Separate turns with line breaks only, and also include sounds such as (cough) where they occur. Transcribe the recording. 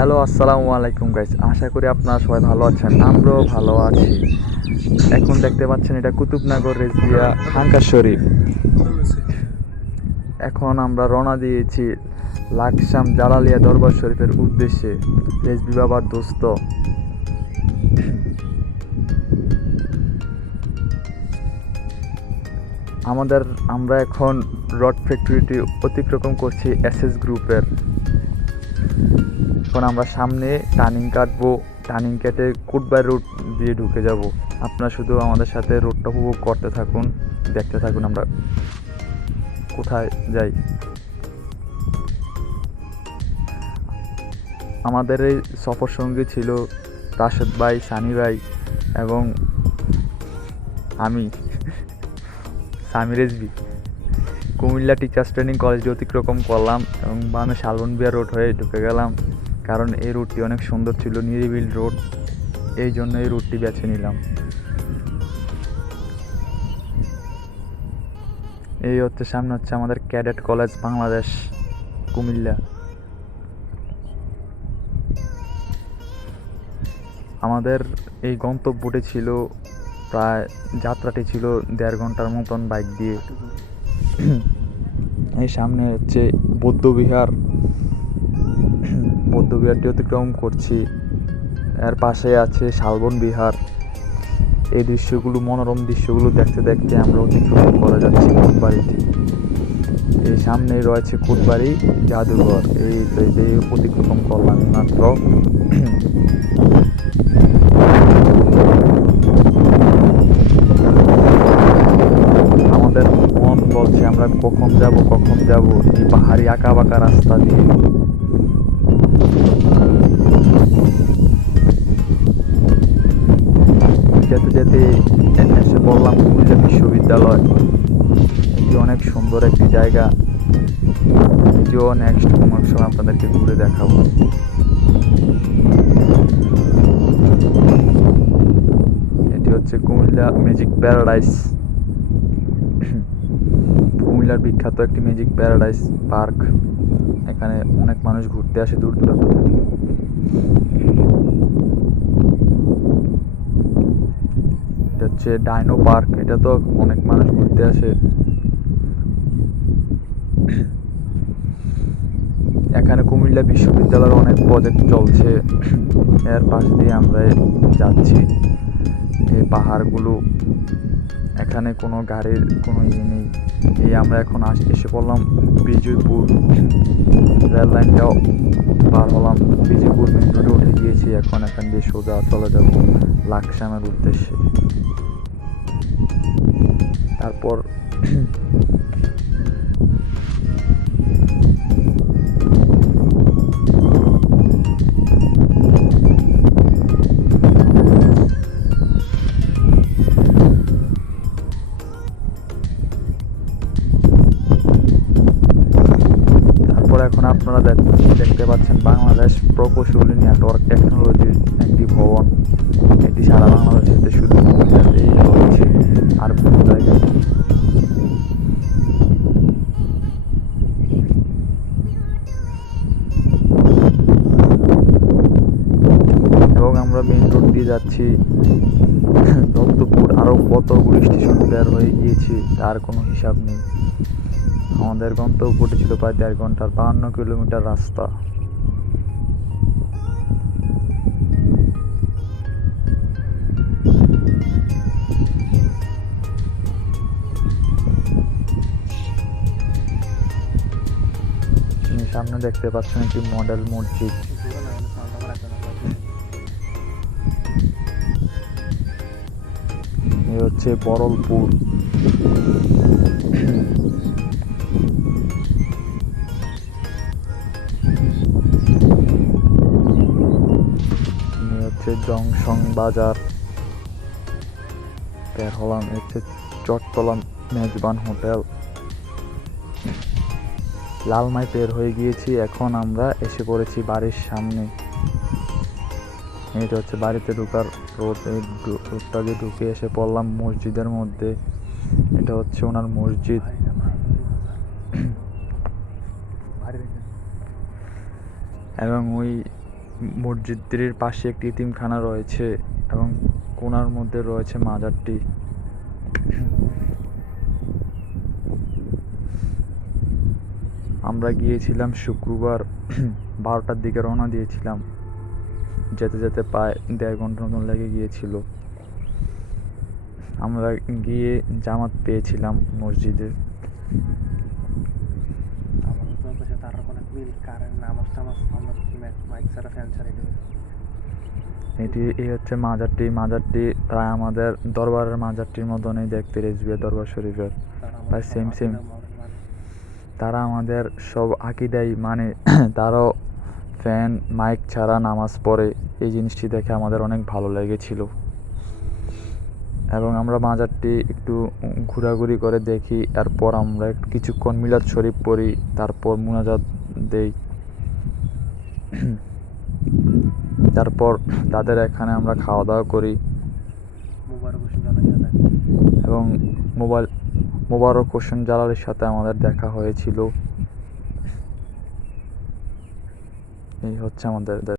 Hello, আসসালামু আলাইকুম guys আশা করি আপনারা সবাই ভালো আছেন, আমরাও ভালো আছি। এখন দেখতে পাচ্ছেন এটা কুতুবনগর রেজিয়া হাঙ্কা শরীফ। এখন আমরা রওনা দিয়েছি লাকসাম জালালিয়া দরবার শরীফের উদ্দেশ্যে। রেজবি বাবার দোস্ত। আমাদের, আমরা এখন রড ফ্যাক্টরিটি অতিক্রম করছি এসএস গ্রুপের। এখন আমরা সামনে টার্নিং কাটবো। টার্নিং কেটে কুটবাই রুট দিয়ে ঢুকে যাব। আপনারা শুধু আমাদের সাথে রোডটা উপভোগ করতে থাকুন, দেখতে থাকুন আমরা কোথায় যাই। আমাদের এই সফর সঙ্গী ছিল রাশেদ ভাই, সানি ভাই এবং আমি, সামি রেজবি কুমিল্লা টিচার্স ট্রেনিং কলেজে অতিক্রম করলাম এবং বামে শালবন বিহার রোড হয়ে ঢুকে গেলাম। কারণ এই রুটটি অনেক সুন্দর ছিল, নিরিবিল রোড। এই জন্য এই রুটটি বেছে নিলাম। এই হচ্ছে সামনে হচ্ছে আমাদের ক্যাডেট কলেজ বাংলাদেশ, কুমিল্লা। আমাদের এই গন্তব্যটি ছিল প্রায়, যাত্রাটি ছিল দেড় ঘণ্টার মতন বাইক দিয়ে। এই সামনে হচ্ছে বৌদ্ধবিহার। বৌদ্ধবিহারটি অতিক্রম করছি। এর পাশে আছে শালবন বিহার। এই দৃশ্যগুলো, মনোরম দৃশ্যগুলো দেখতে দেখতে আমরা অতিক্রম করে যাচ্ছি কোটবাড়িটি। এই সামনে রয়েছে কোটবাড়ি জাদুঘর। এই অতিক্রম করলাম মাত্র। আমাদের মন বলছে আমরা কখন যাব কখন যাব? এই পাহাড়ি আঁকা বাঁকা রাস্তা দিয়ে। যেতে যেতে এসে বললাম কুমিল্লা বিশ্ববিদ্যালয়। এটি অনেক সুন্দর একটি জায়গা। এটিও নেক্সট কোনো সময় আপনাদেরকে ঘুরে দেখাবো। এটি হচ্ছে কুমিল্লা ম্যাজিক প্যারাডাইস কুমিল্লার বিখ্যাত একটি ম্যাজিক প্যারাডাইস পার্ক এখানে অনেক মানুষ ঘুরতে আসে দূর দূরান্ত থেকে। হচ্ছে ডাইনো পার্ক, এটা তো অনেক মানুষ ঘুরতে আসে। এখানে কুমিল্লা বিশ্ববিদ্যালয়ের অনেক প্রজেক্ট চলছে। এর পাশ দিয়ে আমরা যাচ্ছি। এই পাহাড়গুলো, এখানে কোনো গাড়ির কোনো ইয়ে নেই। এই আমরা এখন আস, এসে পড়লাম বিজয়পুর। রেল লাইনটাও পার হলাম। বিজয়পুর মেন রোডে উঠে গিয়েছি। এখন এখান দিয়ে সোজা চলে যাব লাকসামের উদ্দেশ্যে। তারপর এখন আপনারা দেখতে পাচ্ছেন বাংলাদেশ প্রকৌশলী নেটওয়ার্ক টেকনোলজির যাচ্ছি। দত্তপুর আরও কতগুলি স্টেশন বের হয়ে গিয়েছি, তার কোনো হিসাব নেই। আমাদের গন্তব্যটি ছিল প্রায় দেড় ঘণ্টার, বাহান্ন কিলোমিটার রাস্তা। সামনে দেখতে পাচ্ছেন একটি মডেল মসজিদ। এ হচ্ছে বরলপুর। হচ্ছে জংশন বাজার। বের হলাম হচ্ছে চটতলা মেজবান হোটেল। লালমাই বের হয়ে গিয়েছি, এখন আমরা এসে পড়েছি বাড়ির সামনে। এটা হচ্ছে বাড়িতে ঢোকার রোড এই রোডটা দিয়ে ঢুকে এসে পড়লাম মসজিদের মধ্যে, এটা হচ্ছে ওনার মসজিদ। এবং ওই মসজিদটির পাশে একটি এতিমখানা রয়েছে এবং কোনার মধ্যে রয়েছে মাজারটি। আমরা গিয়েছিলাম শুক্রবার, বারোটার দিকে রওনা দিয়েছিলাম। যেতে যেতে প্রায় দেড় ঘণ্টার মতন লেগে গিয়েছিল। আমরা গিয়ে জামাত পেয়েছিলাম মসজিদে। এটি এই হচ্ছে মাজারটি মাজারটি প্রায় আমাদের দরবারের মাজারটির মতনই দেখতে রেজবিয়া দরবার শরীফের।
প্রায়
সেম same. তারা আমাদের সব আকিদাই মানে (clears throat) তারাও ফ্যান মাইক ছাড়া নামাজ পড়ে এই জিনিসটি দেখে আমাদের অনেক ভালো লেগেছিল। এবং আমরা মাজারটি একটু ঘোরাঘুরি করে দেখি এরপর আমরা একটু কিছুক্ষণ মিলাদ শরীফ পড়ি তারপর মুনাজাত দেই। তারপর তাদের এখানে আমরা খাওয়া দাওয়া করি এবং মোবাইল মোবারক হোসেন জালালের সাথে আমাদের দেখা হয়েছিল। এই হচ্ছে আমাদের